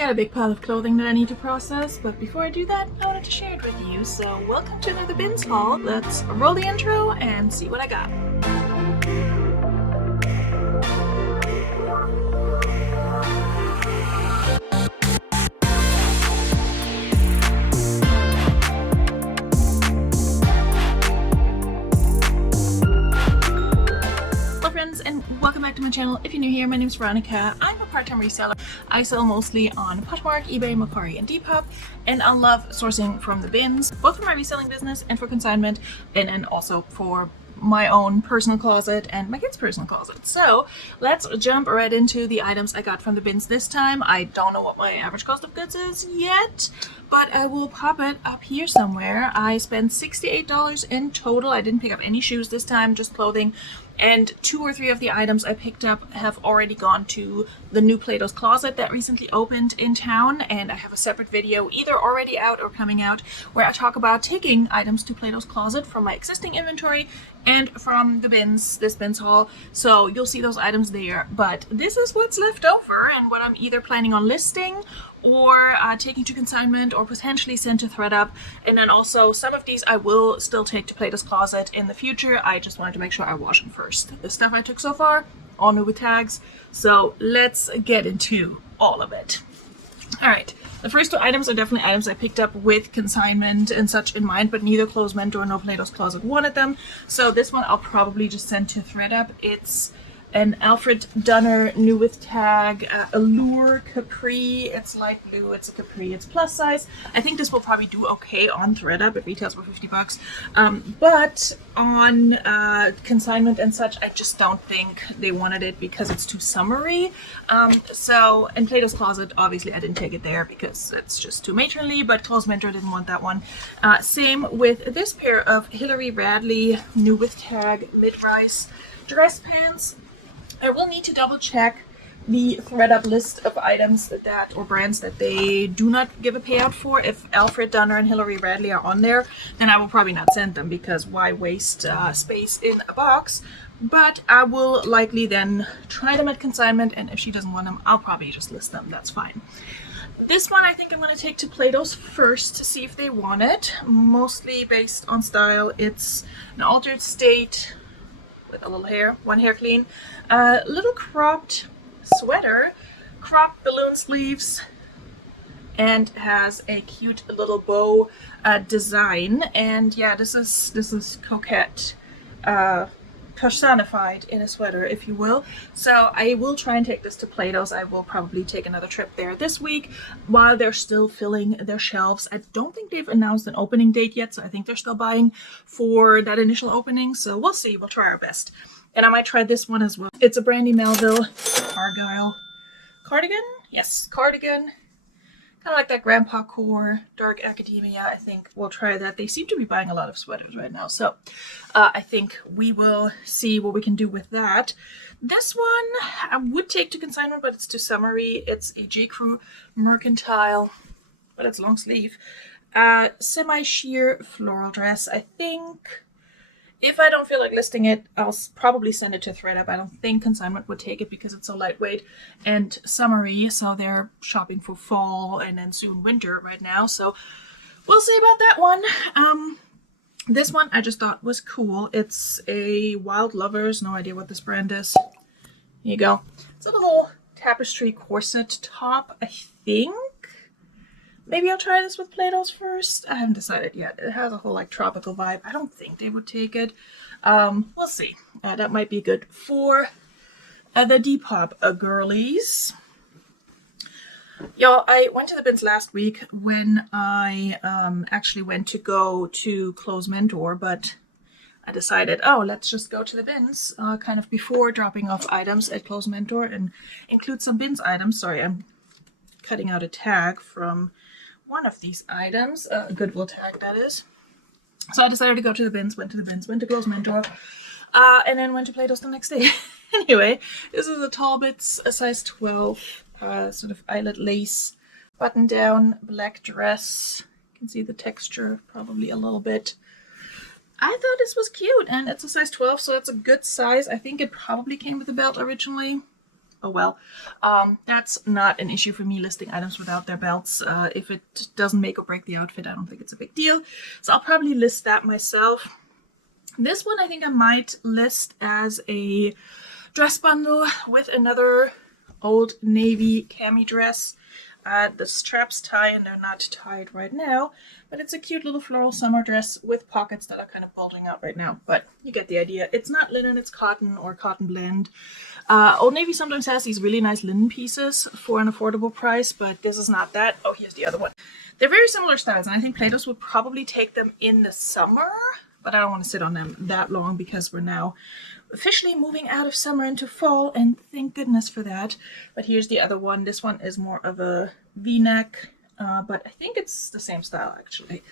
got a big pile of clothing that I need to process, but before I do that, I wanted to share it with you. So welcome to another bins haul. Let's roll the intro and see what I got. And welcome back to my channel. If you're new here, my name is Veronika. I'm a part-time reseller. I sell mostly on Poshmark, eBay, Mercari, and Depop, and I love sourcing from the bins, both for my reselling business and for consignment, and then also for my own personal closet and my kids' personal closet. So let's jump right into the items I got from the bins this time. I don't know what my average cost of goods is yet, but I will pop it up here somewhere. I spent $68 in total. I didn't pick up any shoes this time, just clothing. And 2 or 3 of the items I picked up have already gone to the new Plato's Closet that recently opened in town. And I have a separate video either already out or coming out where I talk about taking items to Plato's Closet from my existing inventory and from the bins, this bins haul. So you'll see those items there. But this is what's left over and what I'm either planning on listing or taking to consignment or potentially send to ThredUp. And then also some of these I will still take to Plato's Closet in the future. I just wanted to make sure I wash them first. The stuff I took so far, all new with tags. So let's get into all of it. All right, the first 2 items are definitely items I picked up with consignment and such in mind, but neither Clothes Mentor nor Plato's Closet wanted them. So this one I'll probably just send to ThredUp. It's an Alfred Dunner new with tag Allure Capri. It's light blue, it's a capri, it's plus size. I think this will probably do okay on ThredUp. It retails for $50. But on consignment and such, I just don't think they wanted it because it's too summery. So in Plato's Closet, obviously I didn't take it there because it's just too matronly, but Clothes Mentor didn't want that one. Same with this pair of Hillary Radley new with tag mid-rise dress pants. I will need to double check the ThredUp list of items that or brands that they do not give a payout for. If Alfred Dunner and Hillary Radley are on there, then I will probably not send them because why waste space in a box? But I will likely then try them at consignment, and if she doesn't want them, I'll probably just list them. That's fine. This one I think I'm going to take to Plato's first to see if they want it. Mostly based on style. It's an altered state with a little hair, one hair clean, little cropped sweater, cropped balloon sleeves, and has a cute little bow design. And yeah, this is coquette personified in a sweater, if you will. So I will try and take this to Plato's. I will probably take another trip there this week while they're still filling their shelves. I don't think they've announced an opening date yet, so I think they're still buying for that initial opening. So we'll see. We'll try our best. And I might try this one as well. It's a Brandy Melville Argyle cardigan. Yes, cardigan. Kind of like that grandpa core, dark academia. I think we'll try that. They seem to be buying a lot of sweaters right now. So I think we will see what we can do with that. This one I would take to consignment, but it's too summery. It's a J. Crew mercantile, but it's long sleeve. Semi-sheer floral dress. I think if I don't feel like listing it, I'll probably send it to ThredUp. I don't think consignment would take it because it's so lightweight and summery. So they're shopping for fall and then soon winter right now. So we'll see about that one. This one I just thought was cool. It's a Wild Lovers. No idea what this brand is. Here you go. It's a little tapestry corset top, I think. Maybe I'll try this with Plato's first. I haven't decided yet. It has a whole like tropical vibe. I don't think they would take it. We'll see. That might be good for the Depop girlies. Y'all, I went to the bins last week when I actually went to go to Clothes Mentor, but I decided, oh, let's just go to the bins kind of before dropping off items at Clothes Mentor and include some bins items. Sorry, I'm cutting out a tag from one of these items, a Goodwill tag that is. So I decided to go to the bins, went to Clothes Mentor, and then went to Plato's the next day. Anyway, this is a Talbot's, a size 12, sort of eyelet lace, button down, black dress. You can see the texture probably a little bit. I thought this was cute, and it's a size 12, so it's a good size. I think it probably came with a belt originally. oh well. That's not an issue for me listing items without their belts. If it doesn't make or break the outfit, I don't think it's a big deal. So I'll probably list that myself. This one I think I might list as a dress bundle with another Old Navy cami dress. The straps tie and they're not tied right now, but it's a cute little floral summer dress with pockets that are kind of bulging out right now, but you get the idea. It's not linen, it's cotton or cotton blend. Old Navy sometimes has these really nice linen pieces for an affordable price, but this is not that. Oh, here's the other one. They're very similar styles, and I think Plato's would probably take them in the summer, but I don't want to sit on them that long because we're now officially moving out of summer into fall, and thank goodness for that. But here's the other one. This one is more of a v-neck, but I think it's the same style actually. It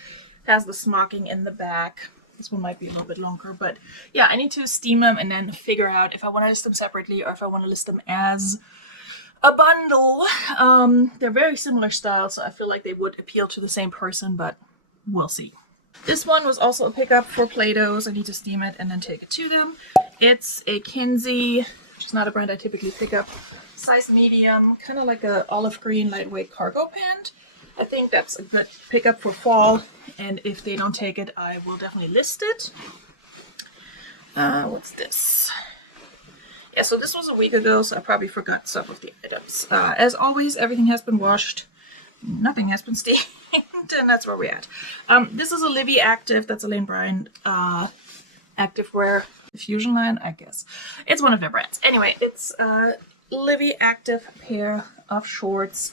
has the smocking in the back. This one might be a little bit longer, but yeah, I need to steam them and then figure out if I want to list them separately or if I want to list them as a bundle. They're very similar styles, so I feel like they would appeal to the same person, but we'll see. This one was also a pickup for Plato's. I need to steam it and then take it to them. It's a Kinsey, which is not a brand I typically pick up, size medium, kind of like a olive green lightweight cargo pant. I think that's a good pickup for fall, and if they don't take it, I will definitely list it. What's this? Yeah, so this was a week ago, so I probably forgot some of the items. As always, everything has been washed. Nothing has been steamed, and that's where we're at. This is a Livy Active. That's a Lane Bryant activewear fusion line, I guess. It's one of their brands. Anyway, it's a Livy Active pair of shorts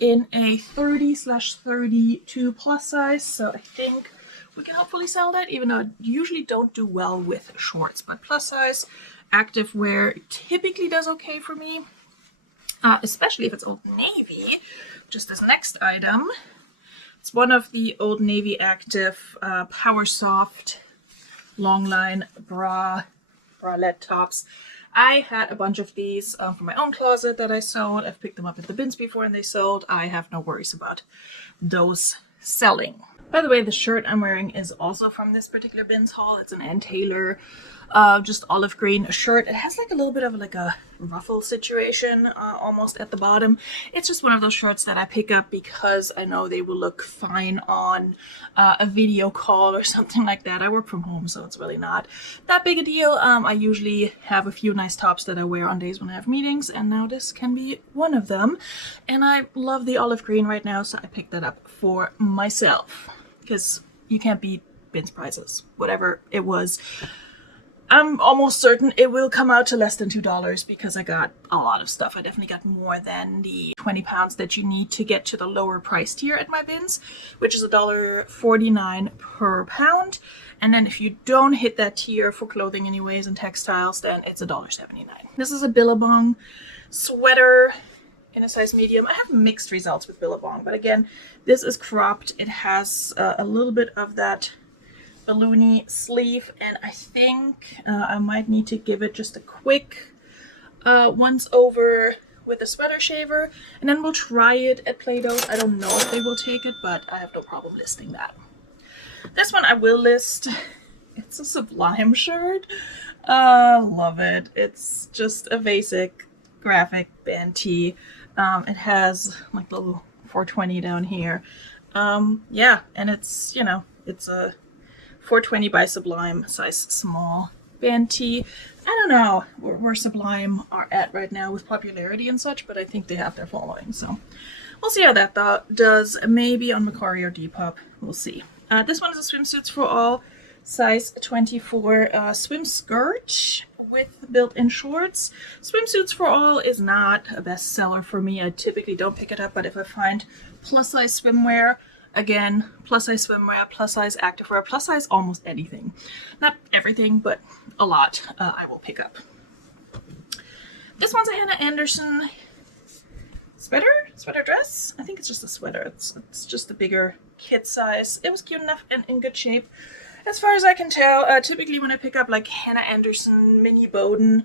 in a 30/32 plus size. So I think we can hopefully sell that, even though I usually don't do well with shorts. But plus size activewear typically does okay for me, especially if it's Old Navy. Just this next item. It's one of the Old Navy Active Power Soft long line bralette tops. I had a bunch of these from my own closet that I sold. I've picked them up at the bins before and they sold. I have no worries about those selling. By the way, the shirt I'm wearing is also from this particular bins haul. It's an Ann Taylor, just olive green shirt. It has like a little bit of like a ruffle situation almost at the bottom. It's just one of those shirts that I pick up because I know they will look fine on a video call or something like that. I work from home, so it's really not that big a deal. I usually have a few nice tops that I wear on days when I have meetings, and now this can be one of them. And I love the olive green right now, so I picked that up for myself. Because you can't beat bins prices. Whatever it was, I'm almost certain it will come out to less than $2 because I got a lot of stuff. I definitely got more than the 20 pounds that you need to get to the lower price tier at my bins, which is $1.49 per pound. And then if you don't hit that tier for clothing anyways and textiles, then it's $1.79. This is a Billabong sweater in a size medium. I have mixed results with Billabong, but again, this is cropped. It has a little bit of that balloony sleeve, and I think I might need to give it just a quick once over with a sweater shaver, and then we'll try it at Plato's. I don't know if they will take it, but I have no problem listing that. This one I will list. It's a Sublime shirt. Love it. It's just a basic graphic band tee. It has like little 420 down here. Yeah, and it's, you know, it's a 420 by Sublime size small band tee. I don't know where Sublime are at right now with popularity and such, but I think they have their following, so we'll see how that does. Maybe on Macquarie or Depop, we'll see. This one is a Swimsuits for All size 24 swim skirt with built-in shorts. Swimsuits for All is not a bestseller for me. I typically don't pick it up, but if I find plus size swimwear, again, plus size swimwear, plus size activewear, plus size almost anything. Not everything, but a lot, I will pick up. This one's a Hannah Anderson sweater dress. I think it's just a sweater. It's just a bigger kid size. It was cute enough and in good shape. As far as I can tell, typically when I pick up like Hannah Anderson mini Bowden,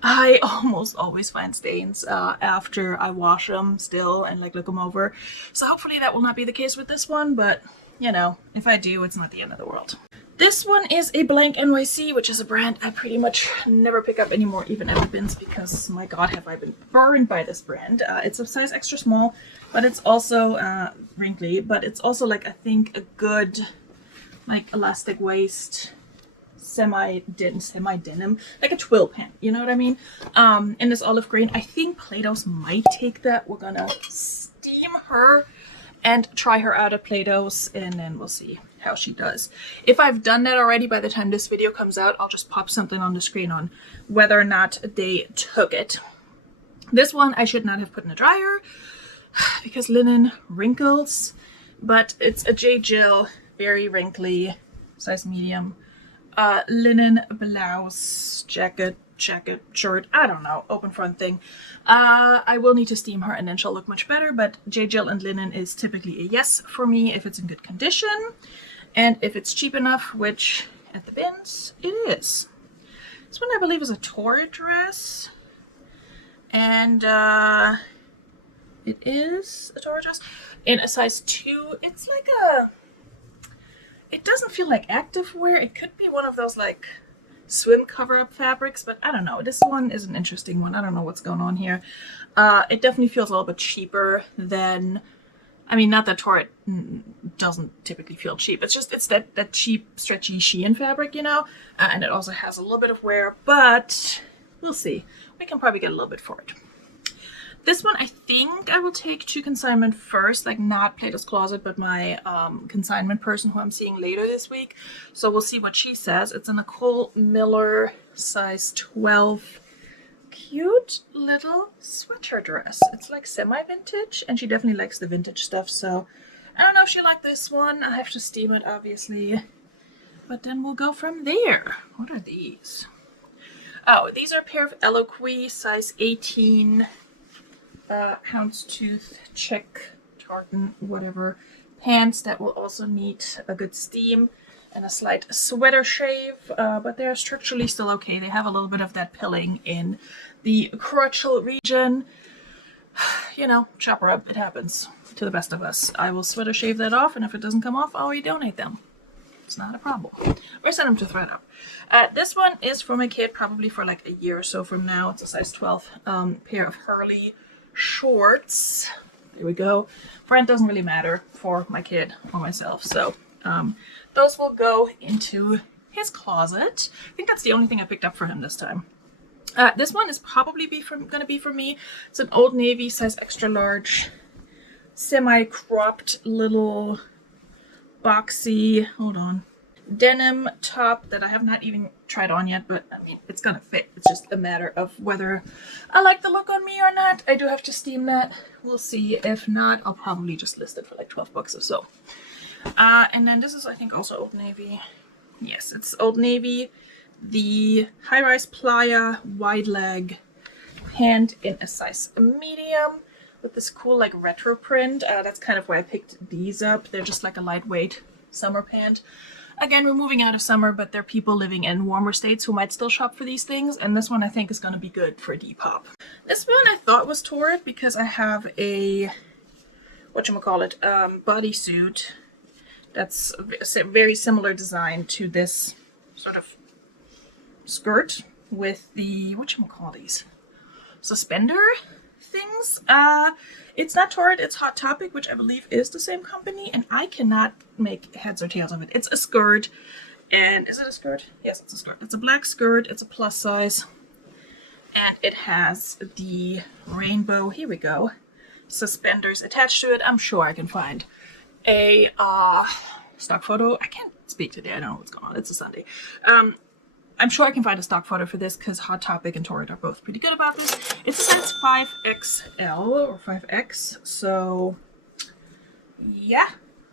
I almost always find stains after I wash them still and like look them over. So hopefully that will not be the case with this one, but you know, if I do, it's not the end of the world. This one is a blank NYC, which is a brand I pretty much never pick up anymore, even at the bins, because my god, have I been burned by this brand. It's a size extra small, but it's also wrinkly, but it's also like, I think, a good like elastic waist, semi denim, like a twill pant, you know what I mean? In this olive green. I think Plato's might take that. We're gonna steam her and try her out at Plato's, and then we'll see how she does. If I've done that already, by the time this video comes out, I'll just pop something on the screen on whether or not they took it. This one I should not have put in the dryer because linen wrinkles, but it's a J. Jill, very wrinkly, size medium, linen blouse, jacket, shirt, I don't know, open front thing. I will need to steam her and then she'll look much better, but J. Jill and linen is typically a yes for me if it's in good condition and if it's cheap enough, which at the bins it is. This one I believe is a torrid dress, and it is a torrid dress in a size 2. It's like it doesn't feel like active wear. It could be one of those like swim cover-up fabrics, but I don't know. This one is an interesting one. I don't know what's going on here. It definitely feels a little bit cheaper than, I mean, not that Torrid doesn't typically feel cheap. It's just, it's that cheap, stretchy Shein fabric, you know? And it also has a little bit of wear, but we'll see. We can probably get a little bit for it. This one I think I will take to consignment first, like not Plato's Closet, but my consignment person who I'm seeing later this week. So we'll see what she says. It's a Nicole Miller size 12. Cute little sweater dress. It's like semi-vintage, and she definitely likes the vintage stuff, so I don't know if she liked this one. I have to steam it, obviously, but then we'll go from there. What are these? Oh, these are a pair of Eloquii size 18 houndstooth check tartan whatever pants that will also need a good steam and a slight sweater shave, but they're structurally still okay. They have a little bit of that pilling in the crotchal region. You know, chopper up, it happens to the best of us. I will sweater shave that off, and if it doesn't come off, I'll redonate them. It's not a problem. Or send them to thread up. This one is for my kid, probably for like a year or so from now. It's a size 12 pair of Hurley shorts. There we go. Brand doesn't really matter for my kid or myself, so those will go into his closet. I think that's the only thing I picked up for him this time. This one is probably gonna be for me. It's an Old Navy size extra large, semi-cropped little boxy, hold on, denim top that I have not even tried on yet, but I mean, it's gonna fit. It's just a matter of whether I like the look on me or not. I do have to steam that. We'll see. If not, I'll probably just list it for like 12 bucks or so. And then this is, I think, also Old Navy. Yes, it's Old Navy. The high-rise playa wide leg pant in a size medium with this cool like retro print. That's kind of where I picked these up. They're just like a lightweight summer pant. Again, we're moving out of summer, but there are people living in warmer states who might still shop for these things, and this one I think is going to be good for Depop. This one I thought was Torrid because I have a, whatchamacallit, bodysuit that's a very similar design to this sort of skirt with the, whatchamacallits, suspender things. It's not Torrid, it's Hot Topic, which I believe is the same company, and I cannot make heads or tails of it. It's a skirt, and is it a skirt? Yes, it's a skirt. It's a black skirt, it's a plus size, and it has the rainbow, here we go, suspenders attached to it. I'm sure I can find a stock photo. I can't speak today, I don't know what's going on, it's a Sunday. I'm sure I can find a stock photo for this because Hot Topic and Torrid are both pretty good about this. It's a size 5XL or 5X, so yeah,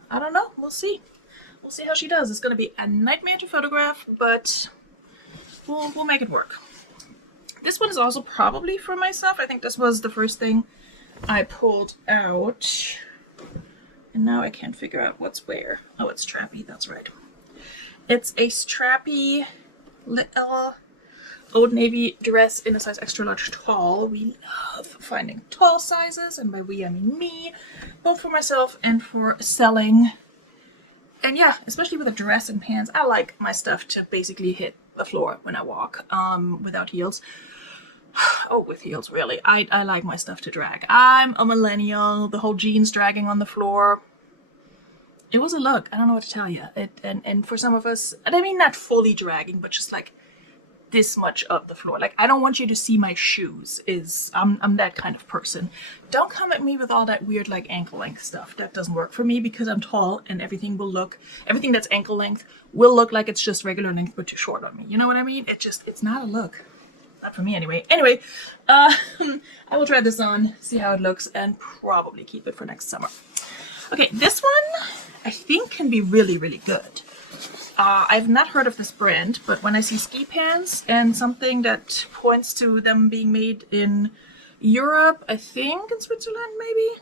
I don't know. We'll see. We'll see how she does. It's going to be a nightmare to photograph, but we'll make it work. This one is also probably for myself. I think this was the first thing I pulled out, and now I can't figure out what's where. Oh, it's strappy. That's right. It's a strappy little Old Navy dress in a size extra large tall. We love finding tall sizes, and by we I mean me, both for myself and for selling. And yeah, especially with a dress and pants, I like my stuff to basically hit the floor when I walk, without heels. Oh, with heels, really. I like my stuff to drag. I'm a millennial. The whole jeans dragging on the floor, it was a look. I don't know what to tell you. And for some of us, and I mean not fully dragging, but just like this much of the floor. Like, I don't want you to see my shoes. I'm that kind of person. Don't come at me with all that weird like ankle length stuff. That doesn't work for me because I'm tall, and everything that's ankle length will look like it's just regular length but too short on me. You know what I mean? It's not a look. Not for me anyway. Anyway, I will try this on, see how it looks, and probably keep it for next summer. Okay, this one I think can be really, really good. I've not heard of this brand, but when I see ski pants and something that points to them being made in Europe, I think in Switzerland maybe?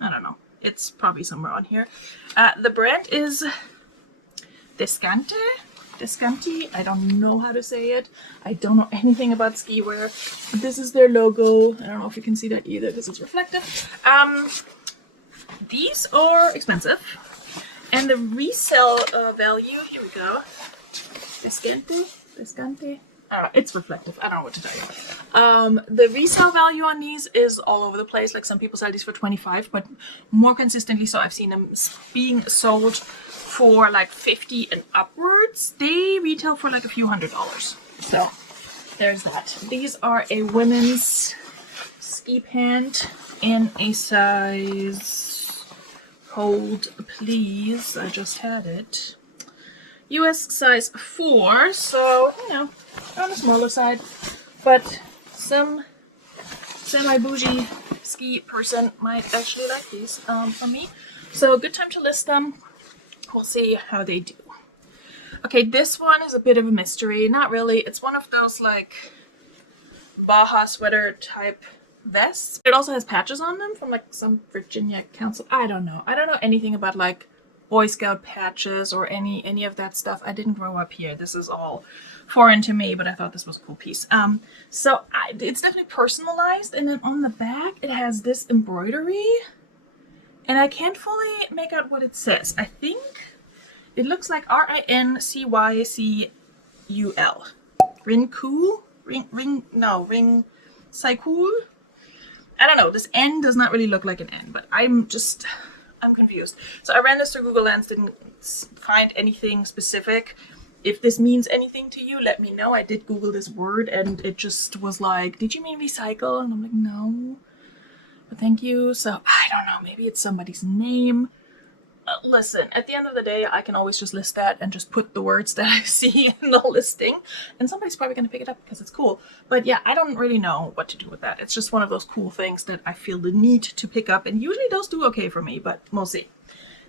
I don't know. It's probably somewhere on here. The brand is Descante. I don't know how to say it. I don't know anything about ski wear, but this is their logo. I don't know if you can see that either because it's reflective. These are expensive. And the resale value, here we go. Descante. I don't know, it's reflective. I don't know what to tell you. The resale value on these is all over the place. Like, some people sell these for 25, but more consistently so I've seen them being sold for like 50 and upwards. They retail for like a few $100s. So there's that. These are a women's ski pant in a size, hold please, I just had it, US size 4, so, you know, on the smaller side, but some semi-bougie ski person might actually like these from me. So good time to list them. We'll see how they do. Okay, this one is a bit of a mystery. Not really. It's one of those like Baja sweater type vests. It also has patches on them from like some Virginia council. I don't know anything about like Boy Scout patches or any of that stuff. I didn't grow up here. This is all foreign to me, but I thought this was a cool piece. So it's definitely personalized, and then on the back it has this embroidery, and I can't fully make out what it says. I think it looks like RINCYCUL. Rincool? Ring Cycool? I don't know. This N does not really look like an N, but I'm confused. So I ran this through Google Lens, didn't find anything specific. If this means anything to you, let me know. I did Google this word and it just was like, did you mean recycle? And I'm like, no, but thank you. So I don't know. Maybe it's somebody's name. Listen, at the end of the day, I can always just list that and just put the words that I see in the listing, and somebody's probably going to pick it up because it's cool. But yeah, I don't really know what to do with that. It's just one of those cool things that I feel the need to pick up, and usually those do okay for me, but we'll see.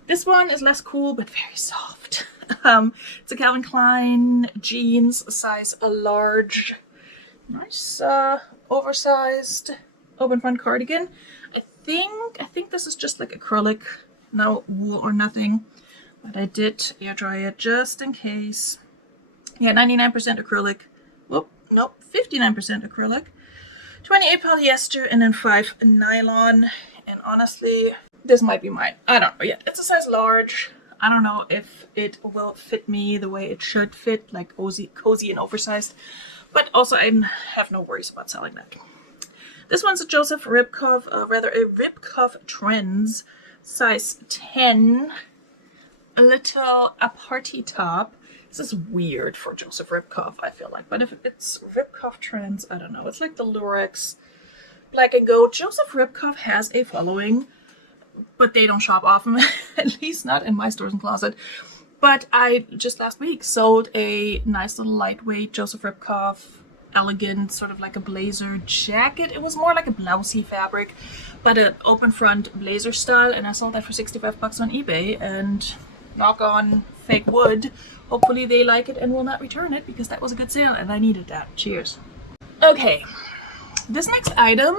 This one is less cool, but very soft. It's a Calvin Klein jeans, size large. Nice, oversized open front cardigan. I think this is just like acrylic. No wool or nothing, but I did air dry it just in case. Yeah, 99% acrylic. Whoop, nope, 59% acrylic, 28 polyester, and then 5 nylon. And honestly, this might be mine. I don't know yet. It's a size large. I don't know if it will fit me the way it should fit, like cozy and oversized. But also, I have no worries about selling that. This one's a Joseph Ribkoff, a Ribkoff Trends. Size 10, a party top. This is weird for Joseph Ribkoff, I feel like, but if it's Ribkoff Trends, I don't know. It's like the Lurex Black and Gold. Joseph Ribkoff has a following, but they don't shop often, at least not in my stores and closet. But I just last week sold a nice little lightweight Joseph Ribkoff elegant, sort of like a blazer jacket. It was more like a blousey fabric, but an open front blazer style, and I sold that for 65 bucks on eBay, and knock on fake wood, hopefully they like it and will not return it, because that was a good sale and I needed that. Cheers. Okay, this next item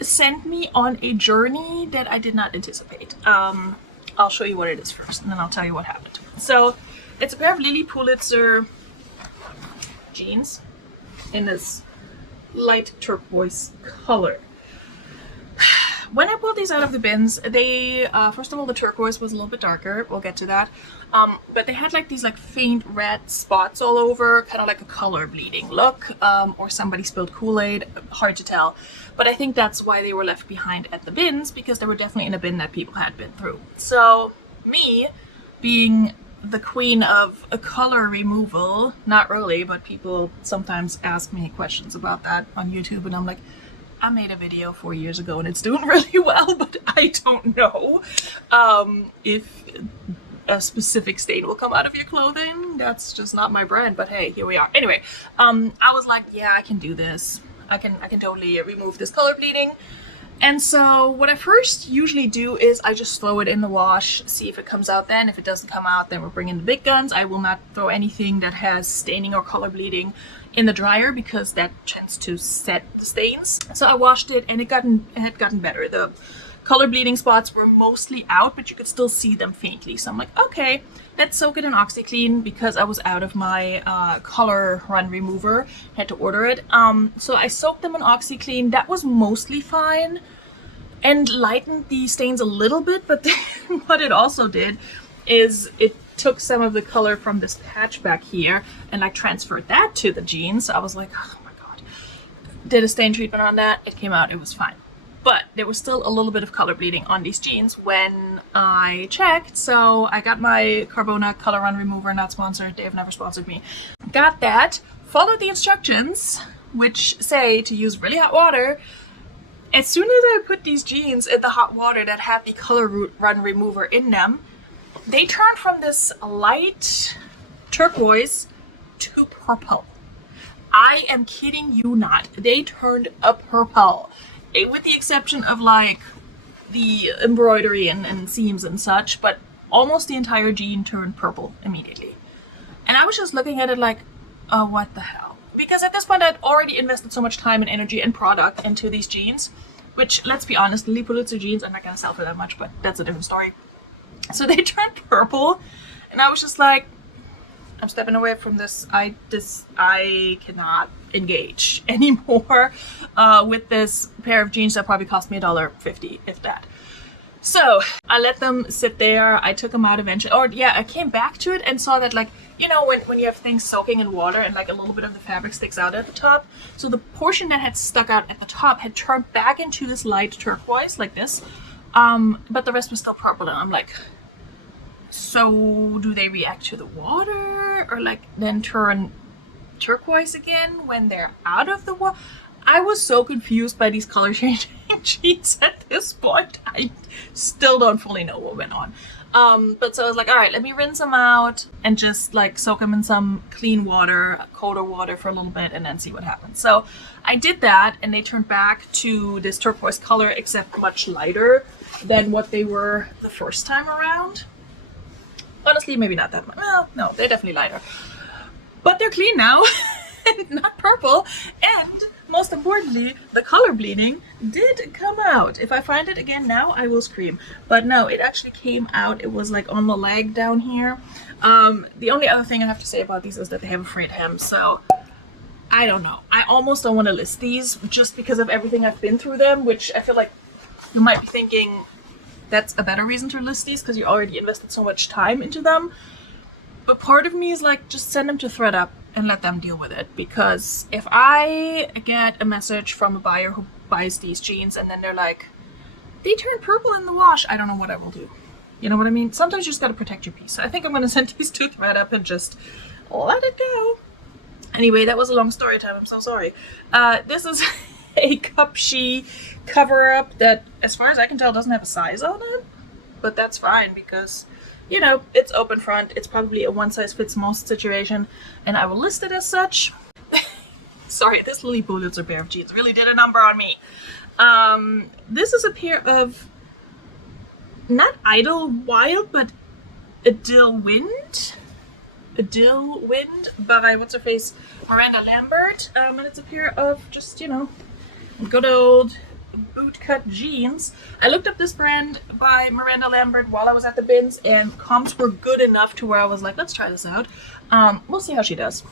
sent me on a journey that I did not anticipate. I'll show you what it is first, and then I'll tell you what happened. So it's a pair of Lily Pulitzer jeans in this light turquoise color. when I pulled these out of the bins, they, first of all, the turquoise was a little bit darker. We'll get to that. But they had like these like faint red spots all over, kind of like a color bleeding look, or somebody spilled Kool-Aid, hard to tell. But I think that's why they were left behind at the bins, because they were definitely in a bin that people had been through. So me, being the queen of a color removal, not really, but people sometimes ask me questions about that on YouTube, and I'm like, I made a video 4 years ago and it's doing really well, but I don't know if a specific stain will come out of your clothing. That's just not my brand, but hey, here we are. Anyway, I was like, yeah, I can do this. I can totally remove this color bleeding. And so what I first usually do is I just throw it in the wash, see if it comes out then. If it doesn't come out, then we're bringing the big guns. I will not throw anything that has staining or color bleeding in the dryer, because that tends to set the stains. So I washed it and it had gotten better. The color bleeding spots were mostly out, but you could still see them faintly. So I'm like, okay, let's soak it in OxiClean, because I was out of my color run remover, had to order it. So I soaked them in OxiClean. That was mostly fine and lightened the stains a little bit, but then what it also did is it took some of the color from this patch back here and like transferred that to the jeans. So I was like, oh my god. Did a stain treatment on that, it came out, it was fine. But there was still a little bit of color bleeding on these jeans when I checked. So I got my Carbona color run remover, not sponsored, they have never sponsored me. Got that, followed the instructions, which say to use really hot water. As soon as I put these jeans in the hot water that had the color run remover in them, they turned from this light turquoise to purple. I am kidding you not. They turned a purple. With the exception of like the embroidery and seams and such, but almost the entire jean turned purple immediately. And I was just looking at it like, oh, what the hell? Because at this point I'd already invested so much time and energy and product into these jeans, which, let's be honest, Lilly Pulitzer jeans are not gonna sell for that much, but that's a different story. So they turned purple, and I was just like, I'm stepping away from this. I cannot engage anymore with this pair of jeans that probably cost me $1.50, if that. So I let them sit there. I took them out eventually. Or yeah, I came back to it and saw that, like, you know, when you have things soaking in water and like a little bit of the fabric sticks out at the top. So the portion that had stuck out at the top had turned back into this light turquoise like this. But the rest was still purple, and I'm like, so do they react to the water or like then turn turquoise again when they're out of the water? I was so confused by these color changing jeans at this point. I still don't fully know what went on. But so I was like, all right, let me rinse them out and just like soak them in some clean water, colder water for a little bit, and then see what happens. So I did that, and they turned back to this turquoise color, except much lighter than what they were the first time around. Honestly, maybe not that much. Well, no, they're definitely lighter. But they're clean now, and not purple. And most importantly, the color bleeding did come out. If I find it again now, I will scream. But no, it actually came out. It was like on the leg down here. The only other thing I have to say about these is that they have a frayed hem. So I don't know. I almost don't want to list these just because of everything I've been through them, which I feel like you might be thinking that's a better reason to list these because you already invested so much time into them. But part of me is like, just send them to ThreadUp and let them deal with it. Because if I get a message from a buyer who buys these jeans and then they're like, they turn purple in the wash, I don't know what I will do. You know what I mean? Sometimes you just gotta protect your peace. So I think I'm gonna send these to ThreadUp and just let it go. Anyway, that was a long story time. I'm so sorry. This is a Cupshe cover-up that, as far as I can tell, doesn't have a size on it. But that's fine because, you know, it's open front. It's probably a one-size-fits-most situation, and I will list it as such. Sorry, this Lilly Pulitzer pair of jeans really did a number on me. This is a pair of, not Idlewild, but Idlewild by, what's-her-face, Miranda Lambert. And it's a pair of just, you know, good old bootcut jeans. I looked up this brand by Miranda Lambert while I was at the bins, and comps were good enough to where I was like, let's try this out. We'll see how she does.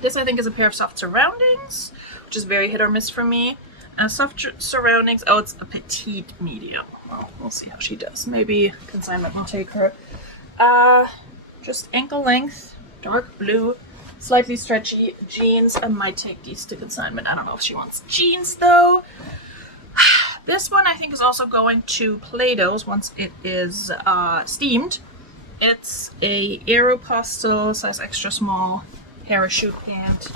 This, I think, is a pair of soft surroundings, which is very hit or miss for me. Soft surroundings. Oh, it's a petite medium. Well, we'll see how she does. Maybe consignment will take her. Just ankle length, dark blue, slightly stretchy jeans. I might take these to consignment. I don't know if she wants jeans though. This one I think is also going to Plato's once it is steamed. It's a Aeropostale size extra small parachute pant.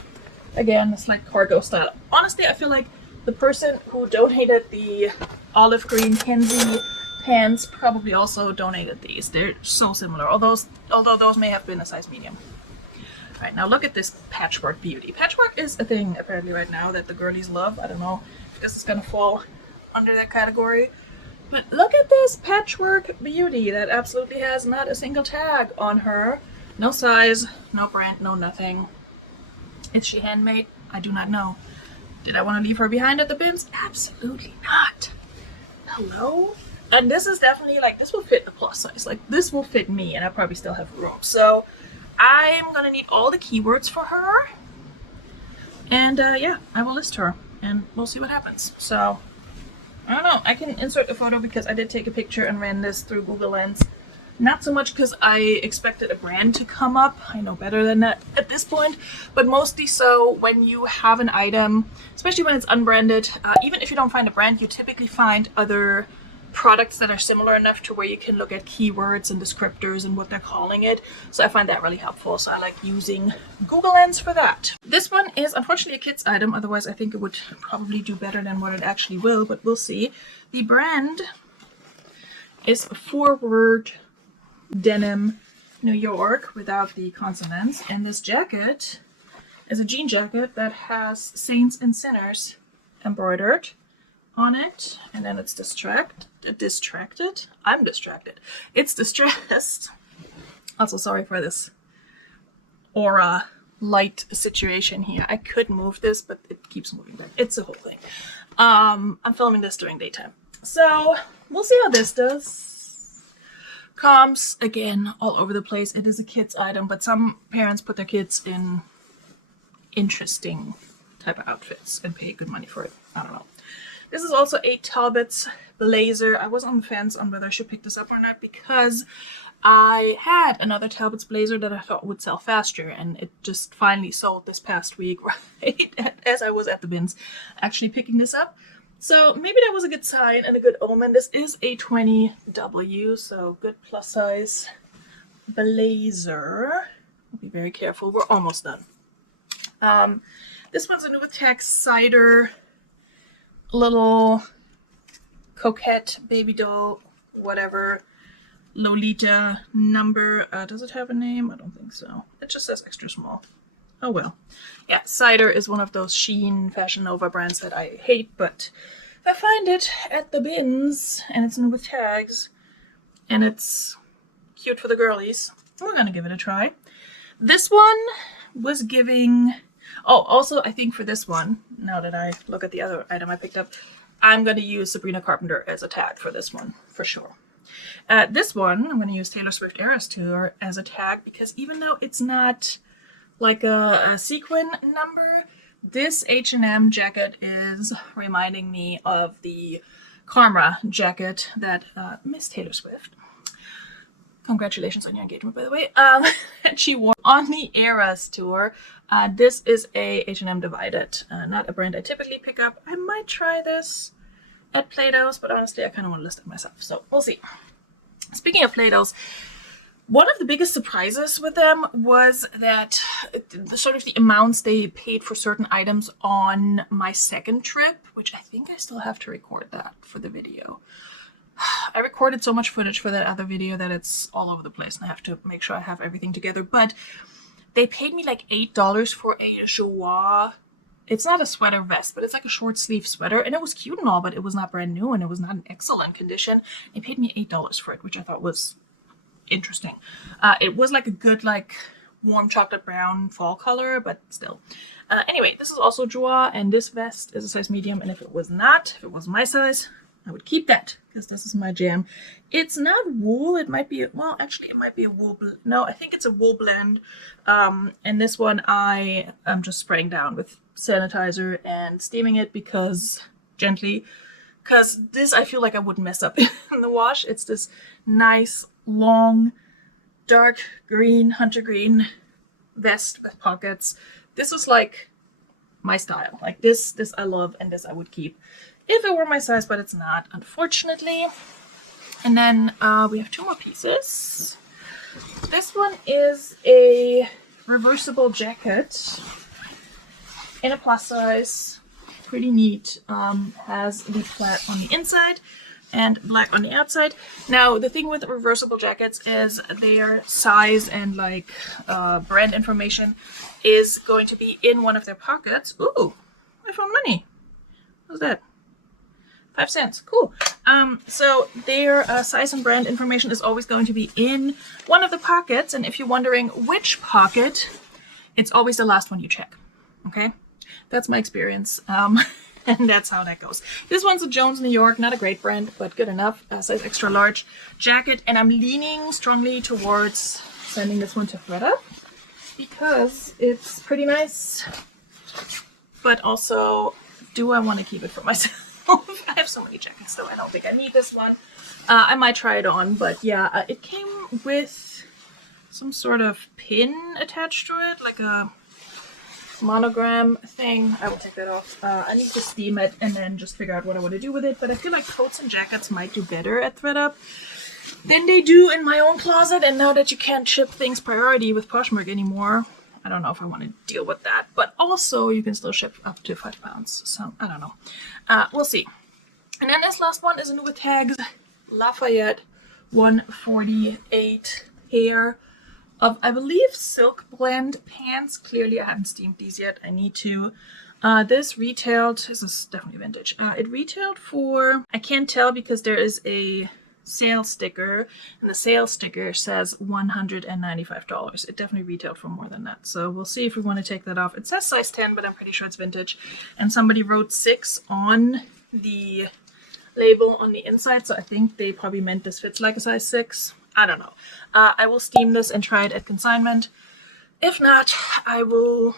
Again, it's like cargo style. Honestly, I feel like the person who donated the olive green Kenzie pants probably also donated these. They're so similar, although those may have been a size medium. All right, now look at this patchwork beauty. Patchwork is a thing apparently right now that the girlies love. I don't know if this is gonna fall under that category. But look at this patchwork beauty that absolutely has not a single tag on her. No size, no brand, no nothing. Is she handmade? I do not know. Did I want to leave her behind at the bins? Absolutely not. Hello? And this is definitely like, this will fit a plus size. Like this will fit me and I probably still have room. So I'm gonna need all the keywords for her. And yeah, I will list her and we'll see what happens. So I don't know. I can insert a photo because I did take a picture and ran this through Google Lens. Not so much because I expected a brand to come up. I know better than that at this point. But mostly so when you have an item, especially when it's unbranded, even if you don't find a brand, you typically find other products that are similar enough to where you can look at keywords and descriptors and what they're calling it. So I find that really helpful. So I like using Google Lens for that. This one is unfortunately a kid's item. Otherwise, I think it would probably do better than what it actually will, but we'll see. The brand is Forward Denim New York without the consonants. And this jacket is a jean jacket that has Saints and Sinners embroidered on it, and then it's distracted. I'm distracted. It's distressed. Also, sorry for this aura light situation here. I could move this, but it keeps moving back. It's a whole thing. I'm filming this during daytime, so we'll see how this does. Comms again all over the place. It is a kid's item, but some parents put their kids in interesting type of outfits and pay good money for it. I don't know. This is also a Talbot's blazer. I was on the fence on whether I should pick this up or not because I had another Talbot's blazer that I thought would sell faster, and it just finally sold this past week, right as I was at the bins actually picking this up. So maybe that was a good sign and a good omen. This is a 20W, so good plus size blazer. I'll be very careful. We're almost done. This one's a new attack cider. Little coquette baby doll, whatever, Lolita number. Does it have a name? I don't think so. It just says extra small. Oh well. Yeah, cider is one of those Shein Fashion Nova brands that I hate, but I find it at the bins and it's new with tags and it's cute for the girlies. We're gonna give it a try. This one was giving... Oh, also, I think for this one, now that I look at the other item I picked up, I'm going to use Sabrina Carpenter as a tag for this one, for sure. This one, I'm going to use Taylor Swift Eras Tour as a tag, because even though it's not like a sequin number, this H&M jacket is reminding me of the Karma jacket that Miss Taylor Swift, congratulations on your engagement, by the way, that she wore on the Eras Tour. This is a H&M Divided, not a brand I typically pick up. I might try this at Plato's, but honestly, I kind of want to list it myself, so we'll see. Speaking of Plato's, one of the biggest surprises with them was that the amounts they paid for certain items on my second trip, which I think I still have to record that for the video. I recorded so much footage for that other video that it's all over the place and I have to make sure I have everything together. But they paid me like $8 for a joie. It's not a sweater vest, but it's like a short sleeve sweater. And it was cute and all, but it was not brand new and it was not in excellent condition. They paid me $8 for it, which I thought was interesting. It was like a good like warm chocolate brown fall color, but still. Anyway, this is also joie and this vest is a size medium. And if it was my size, I would keep that because this is my jam. It's not wool. It might be, well, actually it might be a wool. No, I think it's a wool blend. And this one I am just spraying down with sanitizer and steaming it because gently, because this I feel like I wouldn't mess up in the wash. It's this nice, long, dark green, hunter green vest with pockets. This was like my style. Like this I love, and this I would keep if it were my size, but it's not, unfortunately. And then we have 2 more pieces. This one is a reversible jacket in a plus size. Pretty neat. Has the plaid on the inside and black on the outside. Now, the thing with reversible jackets is their size and like brand information is going to be in one of their pockets. Ooh, I found money. What's that? 5 cents. Cool. So their size and brand information is always going to be in one of the pockets. And if you're wondering which pocket, it's always the last one you check. Okay? That's my experience. And that's how that goes. This one's a Jones New York, not a great brand, but good enough. Size extra large jacket. And I'm leaning strongly towards sending this one to ThredUp because it's pretty nice. But also, do I want to keep it for myself? I have so many jackets though. I don't think I need this one. I might try it on, but yeah, it came with some sort of pin attached to it, like a monogram thing. I will take that off. I need to steam it and then just figure out what I want to do with it. But I feel like coats and jackets might do better at ThredUp than they do in my own closet. And now that you can't ship things priority with Poshmark anymore, I don't know if I want to deal with that. But also, you can still ship up to 5 pounds. So, I don't know. We'll see. And then this last one is a new with tags. Lafayette 148 pair of, I believe, silk blend pants. Clearly, I haven't steamed these yet. I need to. This retailed, this is definitely vintage. It retailed for, I can't tell because there is a sale sticker, and the sale sticker says $195. It definitely retailed for more than that. So we'll see if we want to take that off. It says size 10, but I'm pretty sure it's vintage. And somebody wrote 6 on the label on the inside, so I think they probably meant this fits like a size 6. I don't know. I will steam this and try it at consignment. If not, I will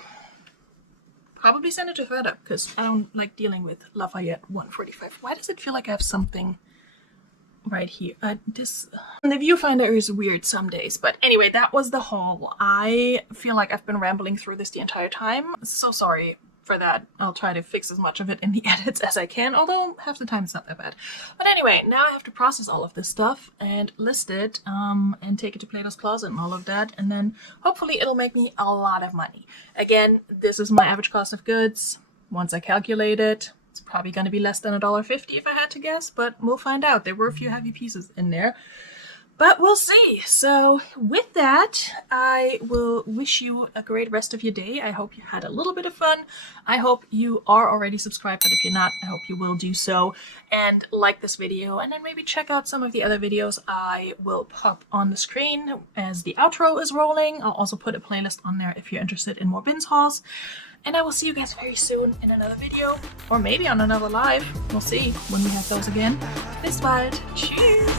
probably send it to ThredUp because I don't like dealing with Lafayette 145. Why does it feel like I have something right here? The viewfinder is weird some days, but anyway, that was the haul. I feel like I've been rambling through this the entire time. So sorry for that. I'll try to fix as much of it in the edits as I can, although half the time it's not that bad. But anyway, now I have to process all of this stuff and list it and take it to Plato's Closet and all of that, and then hopefully it'll make me a lot of money. Again, this is my average cost of goods. Once I calculate it, it's probably going to be less than $1.50 if I had to guess, but we'll find out. There were a few heavy pieces in there, but we'll see. So with that, I will wish you a great rest of your day. I hope you had a little bit of fun. I hope you are already subscribed, but if you're not, I hope you will do so and like this video, and then maybe check out some of the other videos I will pop on the screen as the outro is rolling. I'll also put a playlist on there if you're interested in more bins hauls. And I will see you guys very soon in another video, or maybe on another live. We'll see when we have those again. Bis bald. Tschüss.